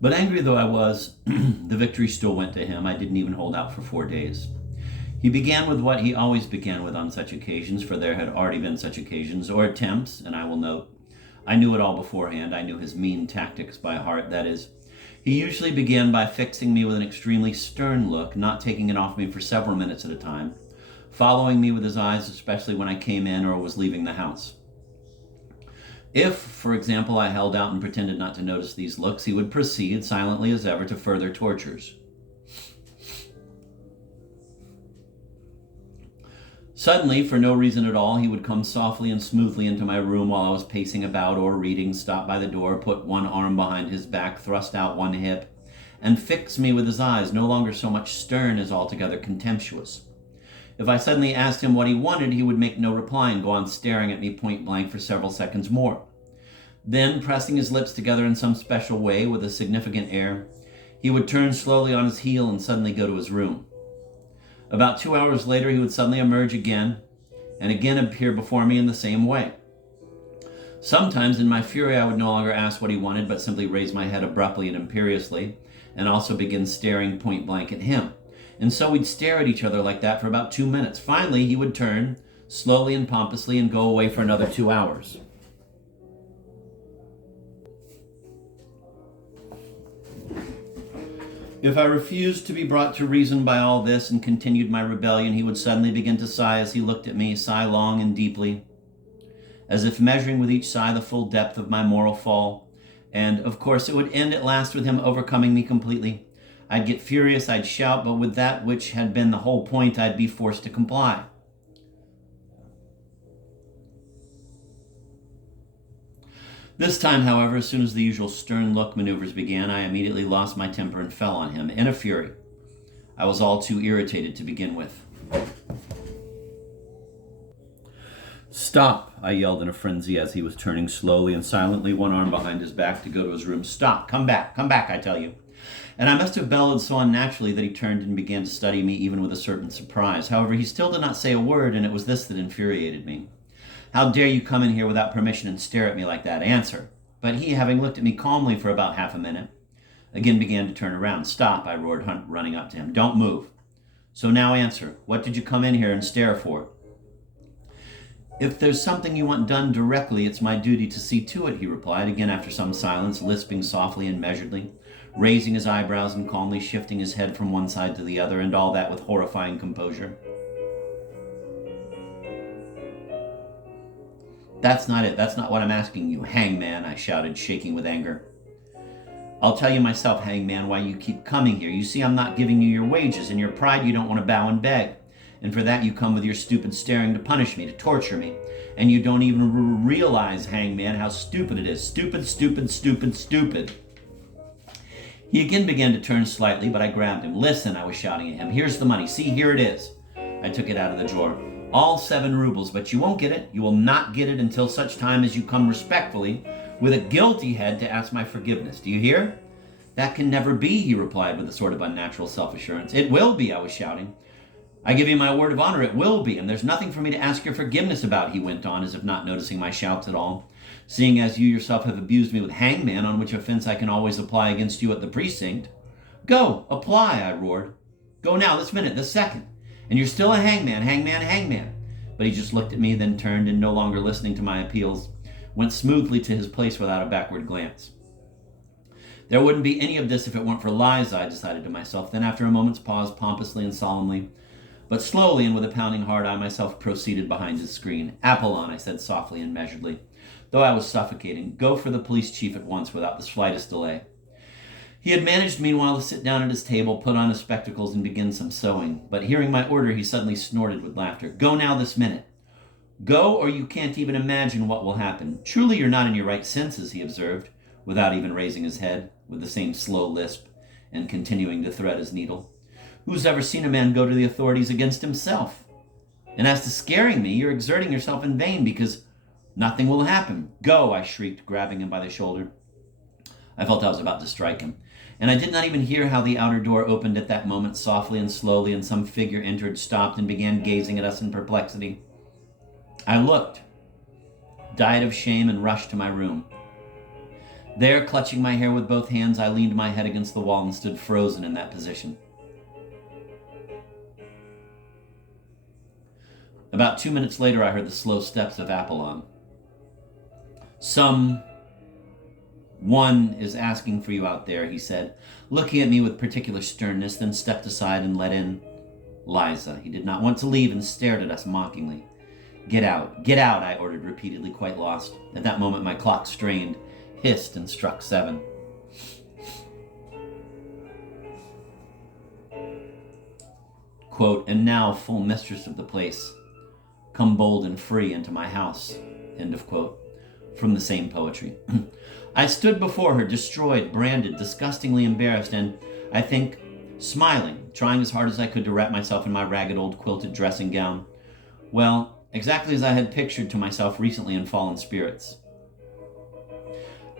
But angry though I was, the victory still went to him. I didn't even hold out for 4 days. He began with what he always began with on such occasions, for there had already been such occasions, or attempts, and I will note, I knew it all beforehand. I knew his mean tactics by heart, that is. He usually began by fixing me with an extremely stern look, not taking it off me for several minutes at a time, following me with his eyes, especially when I came in or was leaving the house. If, for example, I held out and pretended not to notice these looks, he would proceed, silently as ever, to further tortures. Suddenly, for no reason at all, he would come softly and smoothly into my room while I was pacing about or reading, stop by the door, put one arm behind his back, thrust out one hip, and fix me with his eyes, no longer so much stern as altogether contemptuous. If I suddenly asked him what he wanted, he would make no reply and go on staring at me point blank for several seconds more. Then, pressing his lips together in some special way with a significant air, he would turn slowly on his heel and suddenly go to his room. About 2 hours later, he would suddenly emerge again and again appear before me in the same way. Sometimes, in my fury, I would no longer ask what he wanted, but simply raise my head abruptly and imperiously, and also begin staring point blank at him. And so we'd stare at each other like that for about 2 minutes. Finally, he would turn, slowly and pompously, and go away for another 2 hours. If I refused to be brought to reason by all this and continued my rebellion, he would suddenly begin to sigh as he looked at me, sigh long and deeply, as if measuring with each sigh the full depth of my moral fall. And, of course, it would end at last with him overcoming me completely. I'd get furious, I'd shout, but with that which had been the whole point, I'd be forced to comply. This time, however, as soon as the usual stern look maneuvers began, I immediately lost my temper and fell on him in a fury. I was all too irritated to begin with. "Stop," I yelled in a frenzy as he was turning slowly and silently, one arm behind his back, to go to his room. "Stop, come back, I tell you." And I must have bellowed so unnaturally that he turned and began to study me, even with a certain surprise. However, he still did not say a word, and it was this that infuriated me. "How dare you come in here without permission and stare at me like that? Answer." But he, having looked at me calmly for about half a minute, again began to turn around. "Stop," I roared, running up to him. "Don't move. So now answer. What did you come in here and stare for?" "If there's something you want done directly, it's my duty to see to it," he replied, again after some silence, lisping softly and measuredly, raising his eyebrows and calmly shifting his head from one side to the other, and all that with horrifying composure. "That's not it. That's not what I'm asking you, hangman," I shouted, shaking with anger. "I'll tell you myself, hangman, why you keep coming here. You see, I'm not giving you your wages. In your pride, you don't want to bow and beg. And for that, you come with your stupid staring to punish me, to torture me. And you don't even realize, hangman, how stupid it is. Stupid, stupid, stupid, stupid." He again began to turn slightly, but I grabbed him. "Listen," I was shouting at him. "Here's the money. See, here it is." I took it out of the drawer. "All 7 rubles, but you won't get it. You will not get it until such time as you come respectfully, with a guilty head, to ask my forgiveness. Do you hear?" "That can never be," he replied with a sort of unnatural self-assurance. "It will be," I was shouting. "I give you my word of honor, it will be, and there's nothing for me to ask your forgiveness about," he went on, as if not noticing my shouts at all. "Seeing as you yourself have abused me with hangman, on which offense I can always apply against you at the precinct." "Go, apply," I roared. "Go now, this minute, this second. And you're still a hangman, hangman, hangman." But he just looked at me, then turned, and no longer listening to my appeals, went smoothly to his place without a backward glance. There wouldn't be any of this if it weren't for lies, I decided to myself. Then, after a moment's pause, pompously and solemnly, but slowly and with a pounding heart, I myself proceeded behind his screen. "Apollon," I said softly and measuredly, though I was suffocating, "go for the police chief at once, without the slightest delay." He had managed meanwhile to sit down at his table, put on his spectacles, and begin some sewing. But hearing my order, he suddenly snorted with laughter. "Go now, this minute. Go, or you can't even imagine what will happen. Truly you're not in your right senses," he observed, without even raising his head, with the same slow lisp, and continuing to thread his needle. "Who's ever seen a man go to the authorities against himself? And as to scaring me, you're exerting yourself in vain, because nothing will happen. Go," I shrieked, grabbing him by the shoulder. I felt I was about to strike him, and I did not even hear how the outer door opened at that moment, softly and slowly, and some figure entered, stopped, and began gazing at us in perplexity. I looked, died of shame, and rushed to my room. There, clutching my hair with both hands, I leaned my head against the wall and stood frozen in that position. About 2 minutes later, I heard the slow steps of Apollon. "Someone is asking for you out there," he said, looking at me with particular sternness, then stepped aside and let in Liza. He did not want to leave and stared at us mockingly. Get out, I ordered repeatedly, quite lost. At that moment, my clock strained, hissed, and struck 7. Quote, "And now, full mistress of the place, come bold and free into my house." End of quote. From the same poetry. I stood before her, destroyed, branded, disgustingly embarrassed, and, I think, smiling, trying as hard as I could to wrap myself in my ragged old quilted dressing gown. Well, exactly as I had pictured to myself recently in Fallen Spirits.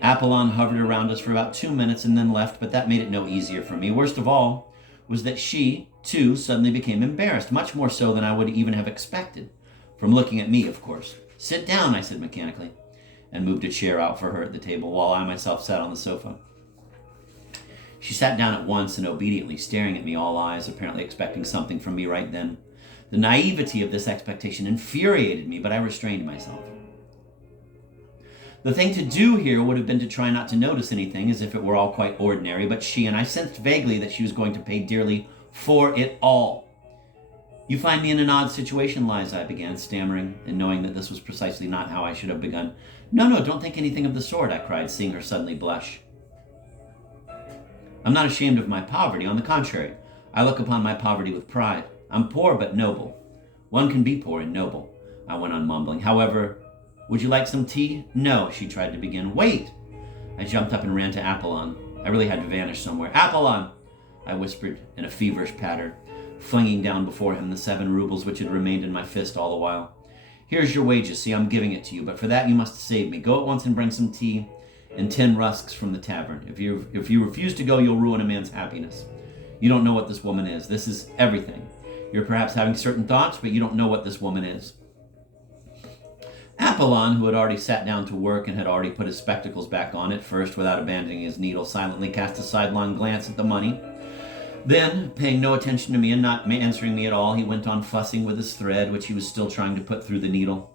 Apollon hovered around us for about 2 minutes and then left, but that made it no easier for me. Worst of all was that she, too, suddenly became embarrassed, much more so than I would even have expected, from looking at me, of course. "Sit down," I said mechanically, and moved a chair out for her at the table, while I myself sat on the sofa. She sat down at once and obediently, staring at me, all eyes, apparently expecting something from me right then. The naivety of this expectation infuriated me, but I restrained myself. The thing to do here would have been to try not to notice anything, as if it were all quite ordinary, but and I sensed vaguely that she was going to pay dearly for it all. "You find me in an odd situation, Liza," I began, stammering, and knowing that this was precisely not how I should have begun. No, don't think anything of the sort," I cried, seeing her suddenly blush. "I'm not ashamed of my poverty. On the contrary, I look upon my poverty with pride. I'm poor but noble. One can be poor and noble," I went on mumbling. "However, would you like some tea?" "No," she tried to begin. "Wait!" I jumped up and ran to Apollon. I really had to vanish somewhere. "Apollon!" I whispered in a feverish patter, flinging down before him the 7 rubles which had remained in my fist all the while. "Here's your wages. See, I'm giving it to you, but for that you must save me. Go at once and bring some tea and 10 rusks from the tavern. If you refuse to go, you'll ruin a man's happiness. You don't know what this woman is. This is everything. You're perhaps having certain thoughts, but you don't know what this woman is." Apollon, who had already sat down to work and had already put his spectacles back on, at first without abandoning his needle, silently cast a sidelong glance at the money. Then, paying no attention to me and not answering me at all, he went on fussing with his thread, which he was still trying to put through the needle.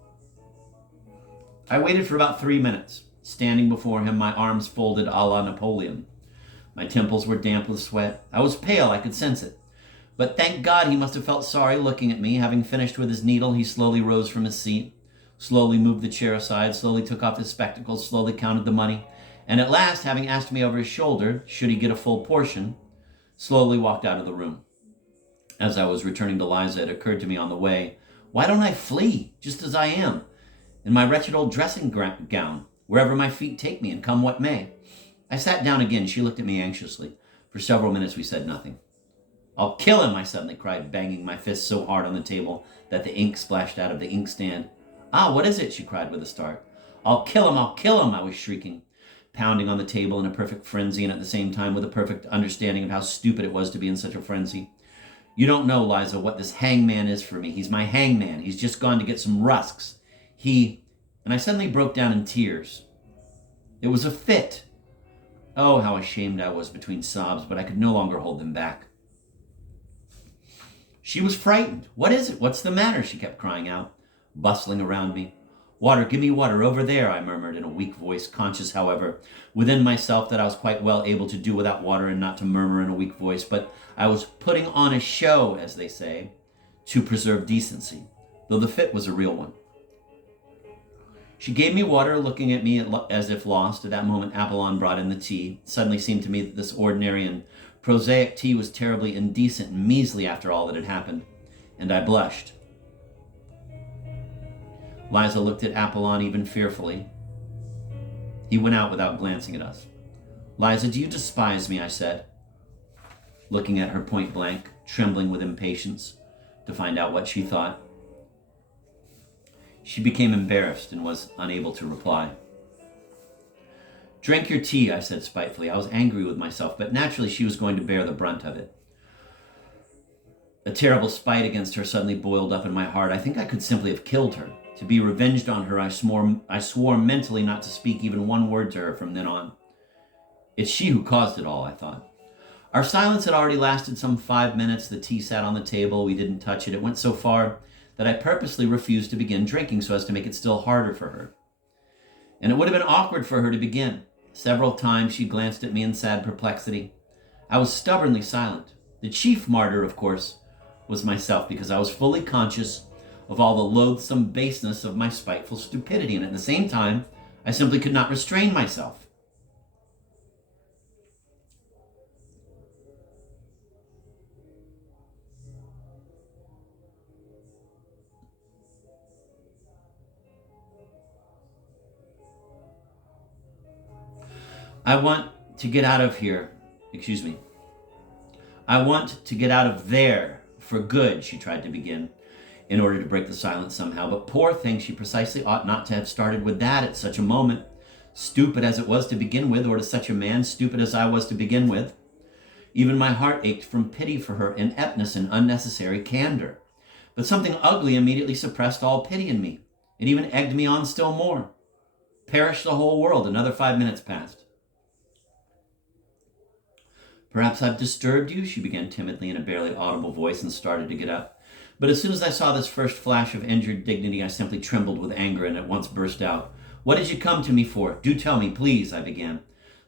I waited for about 3 minutes, standing before him, my arms folded a la Napoleon. My temples were damp with sweat. I was pale, I could sense it. But thank God he must have felt sorry looking at me. Having finished with his needle, he slowly rose from his seat, slowly moved the chair aside, slowly took off his spectacles, slowly counted the money, and at last, having asked me over his shoulder, should he get a full portion, slowly walked out of the room. As I was returning to Liza, it occurred to me on the way, why don't I flee, just as I am, in my wretched old dressing gown, wherever my feet take me and come what may? I sat down again. She looked at me anxiously. For several minutes we said nothing. "I'll kill him," I suddenly cried, banging my fist so hard on the table that the ink splashed out of the inkstand. "Ah, what is it?" she cried with a start. I'll kill him, I was shrieking, pounding on the table in a perfect frenzy, and at the same time with a perfect understanding of how stupid it was to be in such a frenzy. "You don't know, Liza, what this hangman is for me. He's my hangman. He's just gone to get some rusks. And I suddenly broke down in tears. It was a fit. Oh, how ashamed I was between sobs, but I could no longer hold them back. She was frightened. "What is it? What's the matter?" she kept crying out, bustling around me. "Water, give me water, over there," I murmured in a weak voice, conscious, however, within myself that I was quite well able to do without water and not to murmur in a weak voice, but I was putting on a show, as they say, to preserve decency, though the fit was a real one. She gave me water, looking at me as if lost. At that moment, Apollon brought in the tea. It suddenly seemed to me that this ordinary and prosaic tea was terribly indecent and measly after all that had happened, and I blushed. Liza looked at Apollon even fearfully. He went out without glancing at us. "Liza, do you despise me?" I said, looking at her point blank, trembling with impatience to find out what she thought. She became embarrassed and was unable to reply. "Drink your tea," I said spitefully. I was angry with myself, but naturally she was going to bear the brunt of it. A terrible spite against her suddenly boiled up in my heart. I think I could simply have killed her. To be revenged on her, I swore mentally not to speak even one word to her from then on. It's she who caused it all, I thought. Our silence had already lasted some 5 minutes. The tea sat on the table. We didn't touch it. It went so far that I purposely refused to begin drinking so as to make it still harder for her. And it would have been awkward for her to begin. Several times she glanced at me in sad perplexity. I was stubbornly silent. The chief martyr, of course, was myself, because I was fully conscious of all the loathsome baseness of my spiteful stupidity, and at the same time, I simply could not restrain myself. I want to get out of here. Excuse me. I want to get out of there for good, she tried to begin, in order to break the silence somehow. But poor thing, she precisely ought not to have started with that at such a moment. Stupid as it was to begin with, or to such a man, stupid as I was to begin with. Even my heart ached from pity for her ineptness and unnecessary candor. But something ugly immediately suppressed all pity in me. It even egged me on still more. Perish the whole world. Another 5 minutes passed. Perhaps I've disturbed you, she began timidly in a barely audible voice, and started to get up. But as soon as I saw this first flash of injured dignity, I simply trembled with anger and at once burst out. What did you come to me for? Do tell me, please, I began,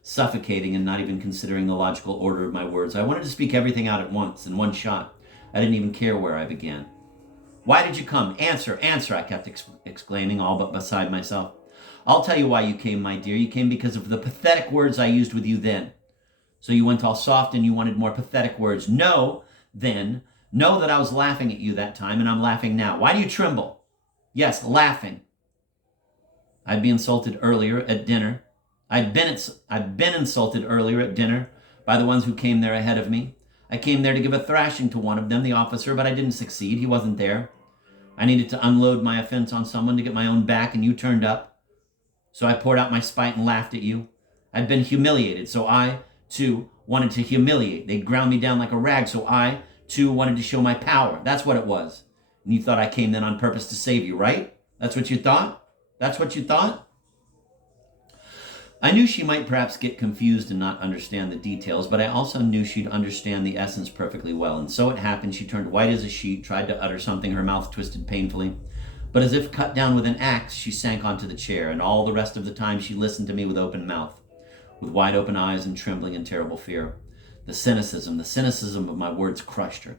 suffocating and not even considering the logical order of my words. I wanted to speak everything out at once, in one shot. I didn't even care where I began. Why did you come? Answer, answer, I kept exclaiming, all but beside myself. I'll tell you why you came, my dear. You came because of the pathetic words I used with you then. So you went all soft and you wanted more pathetic words. Know, then, know that I was laughing at you that time, and I'm laughing now. Why do you tremble? Yes, laughing. I'd been insulted earlier at dinner. I'd been insulted earlier at dinner by the ones who came there ahead of me. I came there to give a thrashing to one of them, the officer, but I didn't succeed. He wasn't there. I needed to unload my offense on someone to get my own back, and you turned up. So I poured out my spite and laughed at you. I'd been humiliated, so I, too, wanted to humiliate. They'd ground me down like a rag, so I, too, wanted to show my power. That's what it was. And you thought I came then on purpose to save you, right? That's what you thought? That's what you thought? I knew she might perhaps get confused and not understand the details, but I also knew she'd understand the essence perfectly well. And so it happened. She turned white as a sheet, tried to utter something, her mouth twisted painfully. But as if cut down with an axe, she sank onto the chair, and all the rest of the time she listened to me with open mouth, with wide open eyes and trembling in terrible fear. The cynicism of my words crushed her.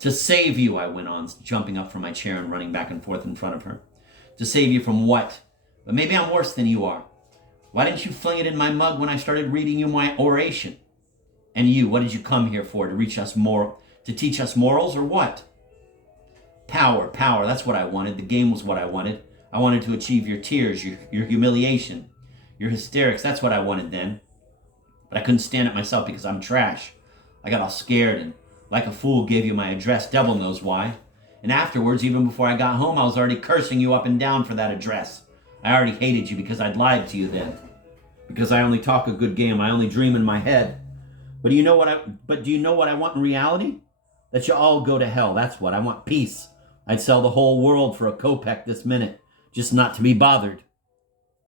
To save you, I went on, jumping up from my chair and running back and forth in front of her. To save you from what? But maybe I'm worse than you are. Why didn't you fling it in my mug when I started reading you my oration? And you, what did you come here for? To teach us morals, or what? Power, that's what I wanted. The game was what I wanted. I wanted to achieve your tears, your humiliation, your hysterics. That's what I wanted then. But I couldn't stand it myself because I'm trash. I got all scared and, like a fool, gave you my address. Devil knows why. And afterwards, even before I got home, I was already cursing you up and down for that address. I already hated you because I'd lied to you then. Because I only talk a good game. I only dream in my head. But do you know what I want in reality? That you all go to hell. That's what. I want peace. I'd sell the whole world for a kopeck this minute, just not to be bothered.